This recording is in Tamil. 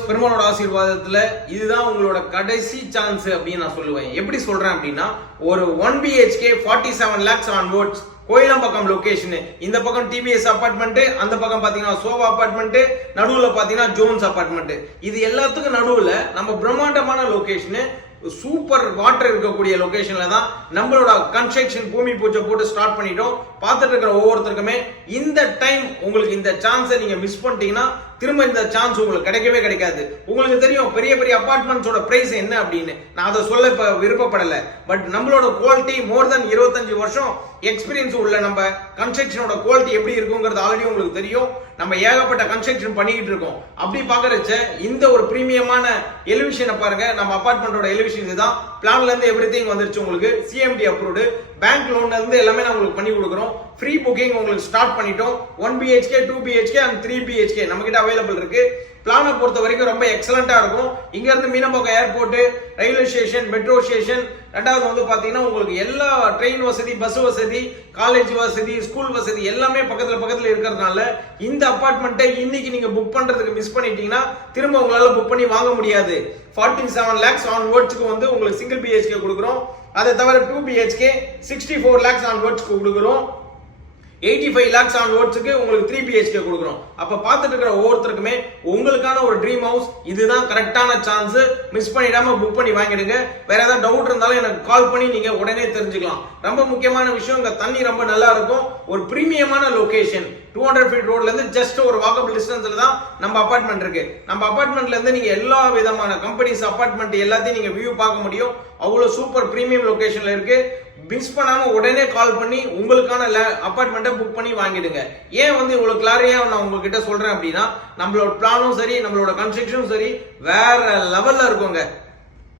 வியூவர்ஸ் பெருமானோட ஆசீர்வாதத்துல இதுதான் உங்களோட கடைசி சான்ஸ் அப்படின்னு நான் சொல்லுவேன். எப்படி சொல்றேன் அப்படின்னா ஒரு one BHK forty seven lakhs onwards Kovilambakkam location இந்த பக்கம் டிவிஎஸ் அப்பார்ட்மெண்ட்டு அந்த பக்கம் பாத்தீங்கன்னா சோபா அப்பார்ட்மெண்ட் நடுவுல பாத்தீங்கன்னா ஜோன்ஸ் அப்பார்ட்மெண்ட் இது எல்லாத்துக்கும் நடுவுல நம்ம பிரம்மாண்டமான லொகேஷன் சூப்பர் வாட்டர் இருக்கக்கூடிய லொகேஷன்ல தான் நம்மளோட கன்ஸ்ட்ரக்ஷன் பூமி பூஜை போட்டு ஸ்டார்ட் பண்ணிட்டோம். பார்த்துட்டு இருக்கிற ஒவ்வொருத்தருக்குமே இந்த டைம் உங்களுக்கு இந்த சான்ஸை நீங்க மிஸ் பண்ணிட்டீங்கன்னா திரும்ப இந்த சான்ஸ் உங்களுக்கு கிடைக்கவே கிடைக்காது. உங்களுக்கு தெரியும் பெரிய பெரிய அபார்ட்மெண்ட்ஸோட பிரைஸ் என்ன அப்படின்னு. நான் அதை சொல்ல இப்போ விருப்பப்படலை. பட் நம்மளோட குவாலிட்டி மோர் தென் இருபத்தஞ்சு வருஷம் எக்ஸ்பீரியன்ஸ் உள்ள நம்ம கன்ஸ்ட்ரக்ஷனோட குவாலிட்டி எப்படி இருக்குங்கிறது ஆல்ரெடி உங்களுக்கு தெரியும். நம்ம ஏகப்பட்ட கன்ஸ்ட்ரக்ஷன் பண்ணிக்கிட்டு இருக்கோம். அப்படி பாக்குறச்ச இந்த ஒரு பிரீமியமான எலிவிஷனை பாருங்க. நம்ம அப்பார்ட்மெண்ட்டோட எலிவிஷன் இதுதான். பிளான்ல இருந்து எவ்ரி திங் வந்துருச்சு உங்களுக்கு. சிஎம்டி அப்ரூவ்டு பேங்க் லோன்ல இருந்து எல்லாமே நான் உங்களுக்கு பண்ணி கொடுக்குறோம். ஃப்ரீ புக்கிங் உங்களுக்கு ஸ்டார்ட் பண்ணிட்டோம். One BHK two BHK and three BHK நம்ம கிட்ட அவைலபிள் இருக்கு. பிளானை பொறுத்த வரைக்கும் ரொம்ப எக்ஸலண்டா இருக்கும். இங்க இருந்து Meenambakkam airport railway station metro station ரெண்டாவது வந்து பார்த்தீங்கன்னா உங்களுக்கு எல்லா ட்ரெயின் வசதி பஸ் வசதி காலேஜ் வசதி ஸ்கூல் வசதி எல்லாமே பக்கத்தில் பக்கத்தில் இருக்கிறதுனால இந்த அப்பார்ட்மெண்ட்டை இன்னைக்கு நீங்கள் புக் பண்ணுறதுக்கு மிஸ் பண்ணிட்டீங்கன்னா திரும்ப உங்களால் புக் பண்ணி வாங்க முடியாது. ஃபார்ட்டி செவன் லேக்ஸ் ஆன் வேர்ட்ஸ்க்கு வந்து உங்களுக்கு சிங்கிள் பிஹெச்கே கொடுக்குறோம். அதை தவிர two BHK sixty four lakhs on வேர்ட்ஸ்க்கு கொடுக்குறோம். எயிட்டி ஃபைவ் லேக்ஸ் ஆன் ரோட்ஸுக்கு உங்களுக்கு த்ரீ பிஹெச்கே கொடுக்குறோம். அப்போ பார்த்துட்டு இருக்கிற ஒவ்வொருத்தருக்குமே உங்களுக்கான ஒரு ட்ரீம் ஹவுஸ் இதுதான் கரெக்டான சான்ஸ் மிஸ் பண்ணிடாம புக் பண்ணி வாங்கிடுங்க. வேற ஏதாவது டவுட் இருந்தாலும் எனக்கு கால் பண்ணி நீங்க உடனே தெரிஞ்சுக்கலாம். ரொம்ப முக்கியமான விஷயம் இங்க தண்ணி ரொம்ப நல்லா இருக்கும். ஒரு பிரீமியமான லொகேஷன் டூ ஹண்ட்ரட் ஃபீட் ரோட்ல இருந்து ஜஸ்ட் ஒரு வாக்கபிள் டிஸ்டன்ஸ்ல தான் நம்ம அப்பார்ட்மெண்ட் இருக்கு. நம்ம அப்பார்ட்மெண்ட்லேருந்து இருந்து நீங்க எல்லா விதமான கம்பெனிஸ் அப்பார்ட்மெண்ட் எல்லாத்தையும் நீங்க வியூ பார்க்க முடியும். அவ்வளவு சூப்பர் ப்ரீமியம் லொகேஷன்ல இருக்கு. மிஸ் பண்ணாம உடனே கால் பண்ணி உங்களுக்கான அப்பார்ட்மெண்ட்டை புக் பண்ணி வாங்கிடுங்க. ஏன் வந்து இவ்வளவு கிளாரியா நான் உங்ககிட்ட சொல்றேன் அப்படின்னா நம்மளோட பிளானும் சரி நம்மளோட கன்ஸ்ட்ரக்ஷனும் சரி வேற லெவல்ல இருக்குங்க.